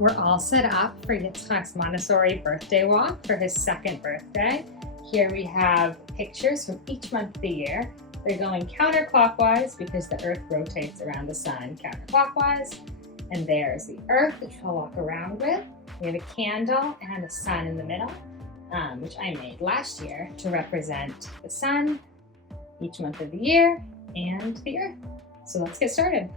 We're all set up for Yitzchak's Montessori birthday walk for his second birthday. Here we have pictures from each month of the year. They're going counterclockwise because the Earth rotates around the sun counterclockwise. And there's the Earth that you'll walk around with. We have a candle and a sun in the middle, which I made last year to represent the sun, each month of the year, and the Earth. So let's get started.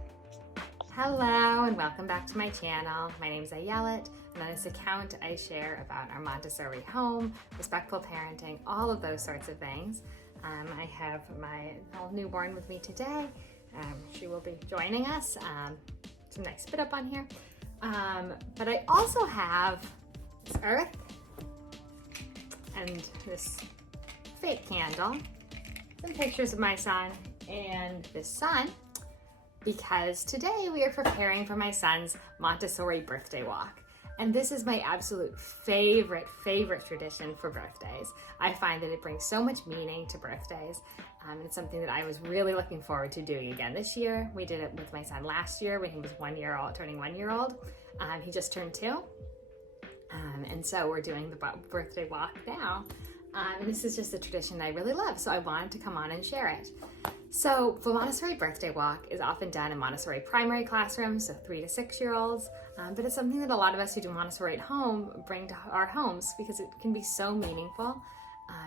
Hello and welcome back to my channel. My name is Ayelet, and on this account I share about our Montessori home, respectful parenting, all of those sorts of things. I have my little newborn with me today. She will be joining us. Some nice spit up on here. But I also have this Earth and this fake candle, some pictures of my son and this sun, because today we are preparing for my son's Montessori birthday walk. And this is my absolute favorite tradition for birthdays. I find that it brings so much meaning to birthdays. It's something that I was really looking forward to doing again this year. We did it with my son last year when he was 1 year old, turning 1 year old. He just turned 2. And so we're doing the birthday walk now. And this is just a tradition I really love, so I wanted to come on and share it. So the Montessori birthday walk is often done in Montessori primary classrooms, so 3 to 6 year olds, but it's something that a lot of us who do Montessori at home bring to our homes because it can be so meaningful,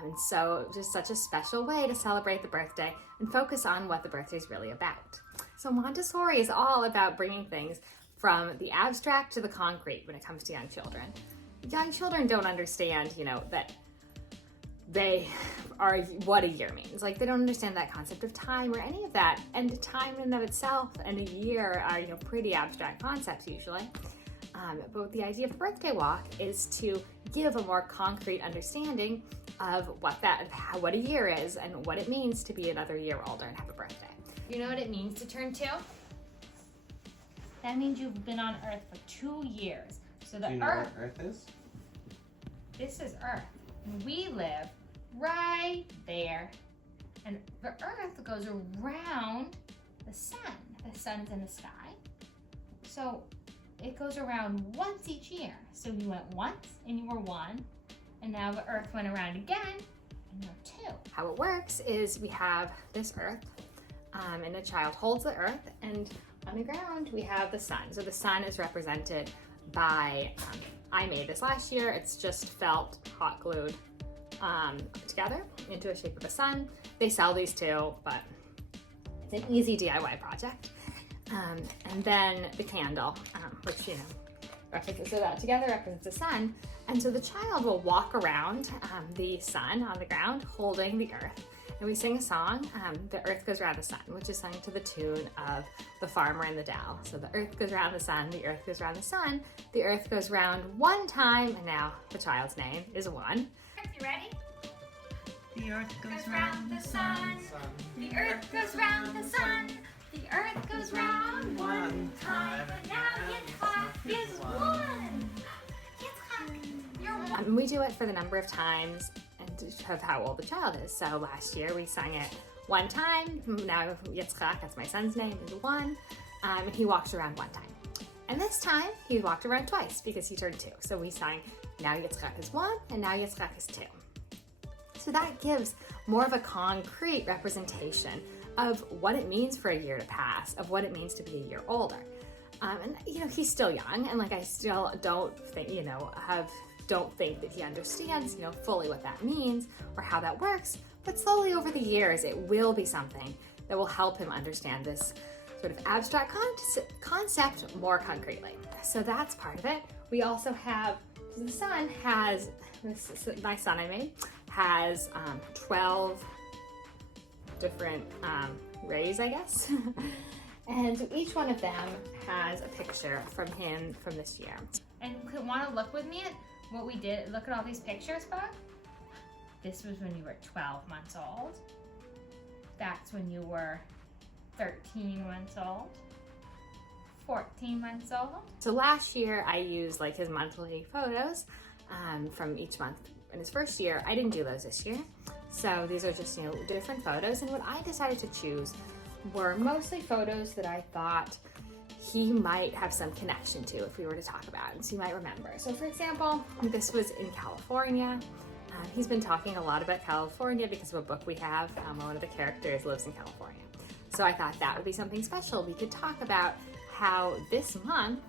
and so just such a special way to celebrate the birthday and focus on what the birthday is really about. So Montessori is all about bringing things from the abstract to the concrete when it comes to young children. Young children don't understand, that they are what a year means. Like, they don't understand that concept of time or any of that. And time in and of itself and a year are, pretty abstract concepts usually. But the idea of the birthday walk is to give a more concrete understanding of what a year is and what it means to be another year older and have a birthday. You know what it means to turn 2? That means you've been on Earth for 2 years. So the Do you know Earth, what Earth is? this is Earth. And we live right there. And the Earth goes around the sun. The sun's in the sky. So it goes around once each year. So you went once and you were 1. And now the Earth went around again and you're 2. How it works is we have this Earth, and a child holds the Earth, and on the ground we have the sun. So the sun is represented by, I made this last year, it's just felt hot glued together into a shape of a sun. They sell these too, but it's an easy DIY project. And then the candle, which represents, so that together represents the sun. And so the child will walk around the sun on the ground holding the Earth. And we sing a song, The Earth Goes Round the Sun, which is sung to the tune of The Farmer in the Dell. So the Earth goes round the sun, the Earth goes round the sun, the Earth goes round 1 time, and now the child's name is 1. You ready? The Earth goes round the sun. The Earth goes round the sun. The Earth goes round 1 time. And now Yitzchak is 1. Yitzchak, you're 1. We do it for the number of times and of how old the child is. So last year we sang it 1 time. Now Yitzchak, that's my son's name, is 1. And he walks around 1 time. And this time he walked around twice because he turned 2. So we sang now Yitzchak is 1 and now Yitzchak is 2. So that gives more of a concrete representation of what it means for a year to pass, of what it means to be a year older. And he's still young, and I still don't think, don't think that he understands, fully what that means or how that works. But slowly over the years, it will be something that will help him understand this sort of abstract concept more concretely. So that's part of it. We also have, the sun has, my son I made, has 12 different rays, I guess. And each one of them has a picture from him from this year. And want to look with me at what we did? Look at all these pictures, Bob. This was when you were 12 months old. That's when you were 13 months old. 14 months old. So last year I used his monthly photos from each month in his first year. I didn't do those this year. So these are just, different photos. And what I decided to choose were mostly photos that I thought he might have some connection to if we were to talk about it, so you might remember. So for example, this was in California. He's been talking a lot about California because of a book we have where one of the characters lives in California. So I thought that would be something special. We could talk about how this month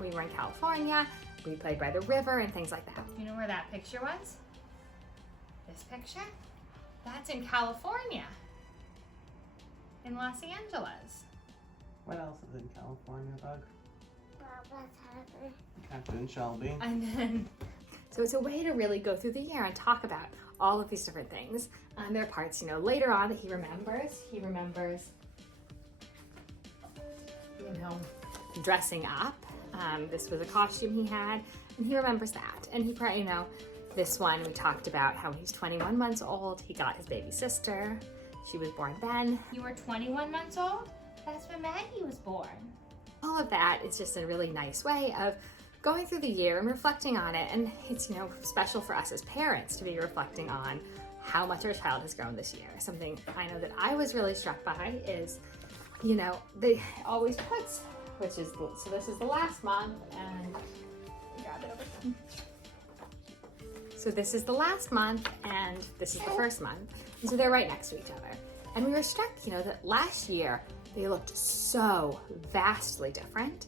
we were in California, we played by the river and things like that. You know where that picture was? This picture? That's in California. In Los Angeles. What else is in California, Doug? Captain Shelby. And then So it's a way to really go through the year and talk about all of these different things. There are parts, later on that he remembers. He remembers, dressing up. This was a costume he had, and he remembers that. And he probably, this one we talked about how when he's 21 months old, he got his baby sister. She was born then. you were 21 months old? That's when Maggie was born. All of that is just a really nice way of going through the year and reflecting on it. And it's, special for us as parents to be reflecting on how much our child has grown this year. Something I know that I was really struck by is, they always puts, so this is the last month, and grab it over here. So this is the last month, and this is the first month. And so they're right next to each other. And we were struck, that last year they looked so vastly different.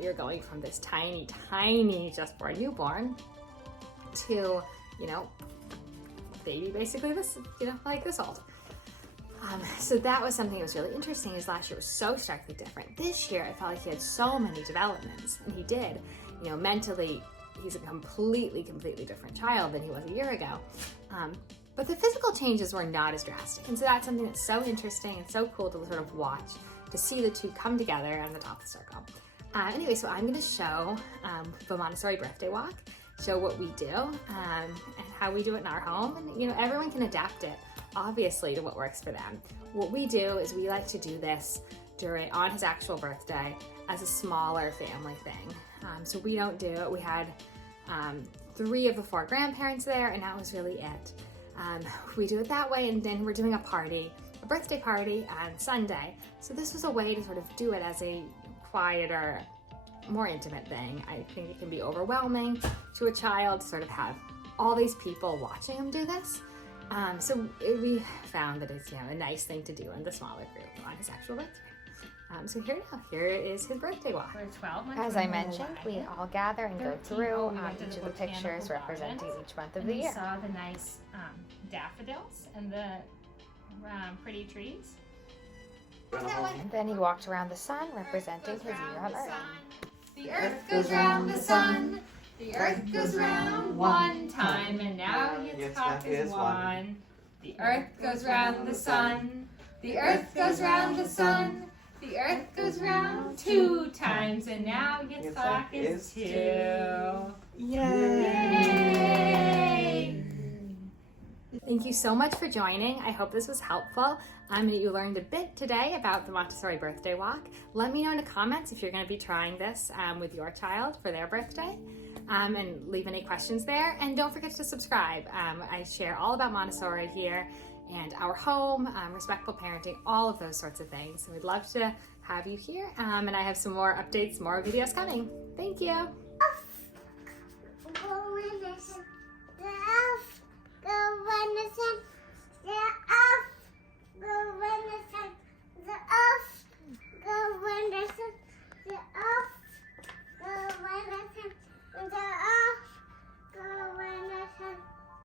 You're going from this tiny, just born newborn to, baby basically this, like this old. So that was something that was really interesting, is last year was so starkly different. This year I felt like he had so many developments, and he did. Mentally, he's a completely different child than he was a year ago. But the physical changes were not as drastic. And so that's something that's so interesting and so cool to sort of watch, to see the two come together on the top of the circle. Anyway, so I'm gonna show the Montessori birthday walk, show what we do and how we do it in our home. And everyone can adapt it, obviously, to what works for them. What we do is we like to do this on his actual birthday as a smaller family thing. So we don't do it. We had 3 of the 4 grandparents there, and that was really it. We do it that way, and then we're doing a birthday party on Sunday. So this was a way to sort of do it as a quieter, more intimate thing. I think it can be overwhelming to a child to sort of have all these people watching him do this. So we found that it's a nice thing to do in the smaller group on his actual birthday. So here is his birthday walk. We're 12 months. As I mentioned, we all gather and go 13. through We went to each the of the pictures botanical representing gardens, each month of and the we year. saw the nice daffodils and the pretty trees. And then he walked around the sun, representing his year on Earth. The earth goes round the sun. The earth goes round one time, and now its clock is one. The earth goes round the sun. The earth goes round the sun. The earth goes round 2 times, and now its clock is 2. Yay! Thank you so much for joining. I hope this was helpful. You learned a bit today about the Montessori birthday walk. Let me know in the comments if you're going to be trying this with your child for their birthday, and leave any questions there. And don't forget to subscribe. I share all about Montessori here and our home, respectful parenting, all of those sorts of things. So we'd love to have you here. And I have some more updates, more videos coming. Thank you. Go when the sun,